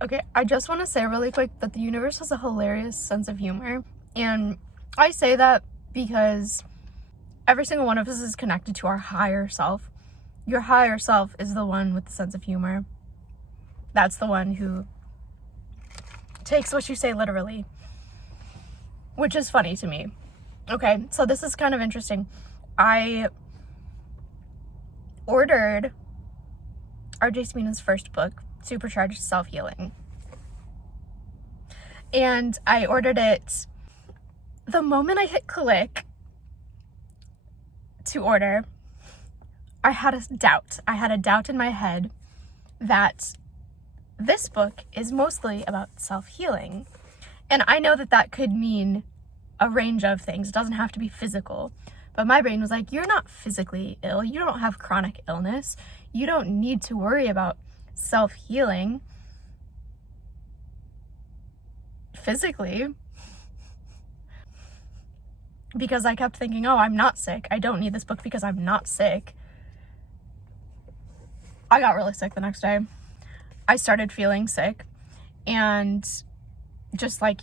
Okay, I just want to say really quick that the universe has a hilarious sense of humor. And I say that because every single one of us is connected to our higher self. Your higher self is the one with the sense of humor. That's the one who takes what you say literally, which is funny to me. Okay, so this is kind of interesting. I ordered RJ Spina's first book, Supercharged Self Healing. And I ordered it the moment I hit click to order. I had a doubt. I had a doubt in my head that this book is mostly about self-healing. And I know that that could mean a range of things. It doesn't have to be physical. But my brain was like, you're not physically ill. You don't have chronic illness. You don't need to worry about self-healing physically. Because I kept thinking, oh, I'm not sick. I don't need this book because I'm not sick. I got really sick the next day. I started feeling sick and just like,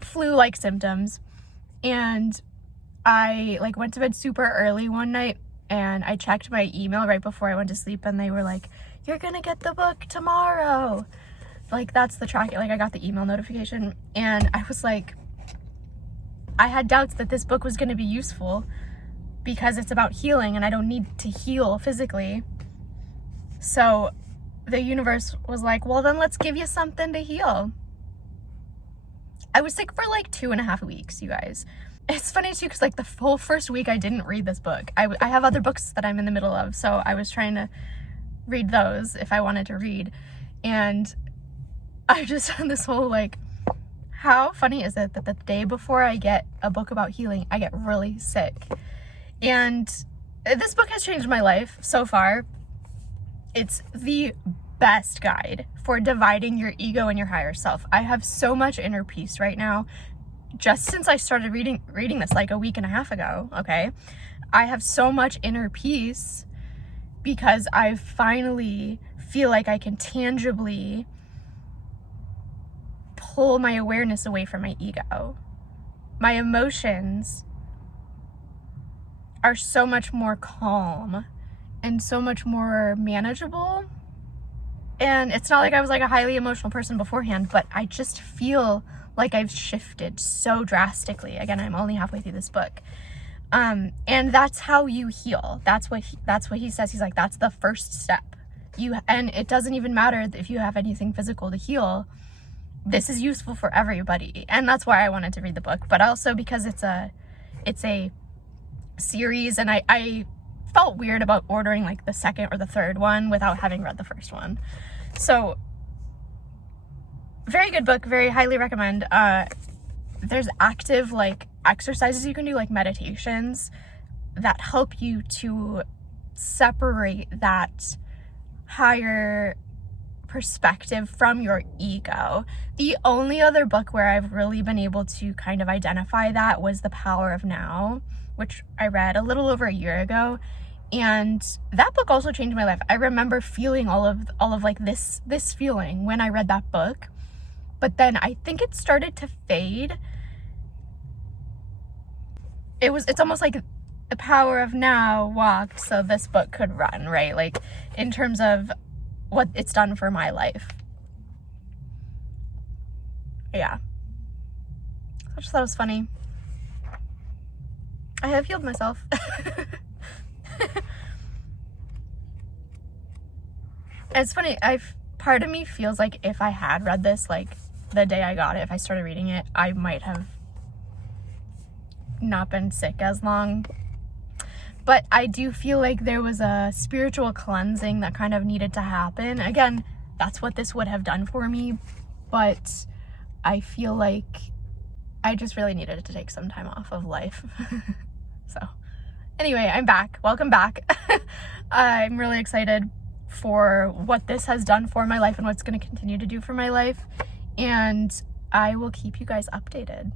flu-like symptoms. And I went to bed super early one night and I checked my email right before I went to sleep and they were like, you're gonna get the book tomorrow. That's the track. I got the email notification and I was like, I had doubts that this book was gonna be useful because it's about healing and I don't need to heal physically. So the universe was like, well, then let's give you something to heal. I was sick for 2.5 weeks, you guys. It's funny too, because the whole first week I didn't read this book. I have other books that I'm in the middle of, so I was trying to read those if I wanted to read. And I just had this whole how funny is it that the day before I get a book about healing, I get really sick? And this book has changed my life so far. It's the best guide for dividing your ego and your higher self. I have so much inner peace right now. Just since I started reading this a week and a half ago, okay? I have so much inner peace because I finally feel like I can tangibly pull my awareness away from my ego. My emotions are so much more calm and so much more manageable. And it's not like I was a highly emotional person beforehand, but I just feel like I've shifted so drastically. Again, I'm only halfway through this book. And that's how you heal. That's what he says. He's like, that's the first step. And it doesn't even matter if you have anything physical to heal. This is useful for everybody. And that's why I wanted to read the book, but also because it's a series and I felt weird about ordering the second or the third one without having read the first one. So very good book, very highly recommend. There's active exercises you can do, meditations that help you to separate that higher perspective from your ego. The only other book where I've really been able to kind of identify that was The Power of Now, which I read a little over a year ago. And that book also changed my life. I remember feeling all of this feeling when I read that book. But then I think it started to fade. It's almost like The Power of Now walked so this book could run, right? In terms of what it's done for my life. Yeah. I just thought it was funny. I have healed myself. It's funny, part of me feels like if I had read this the day I got it, if I started reading it, I might have not been sick as long. But I do feel like there was a spiritual cleansing that kind of needed to happen. Again, that's what this would have done for me, but I feel like I just really needed to take some time off of life. So anyway, I'm back. Welcome back. I'm really excited for what this has done for my life and what's going to continue to do for my life. And I will keep you guys updated.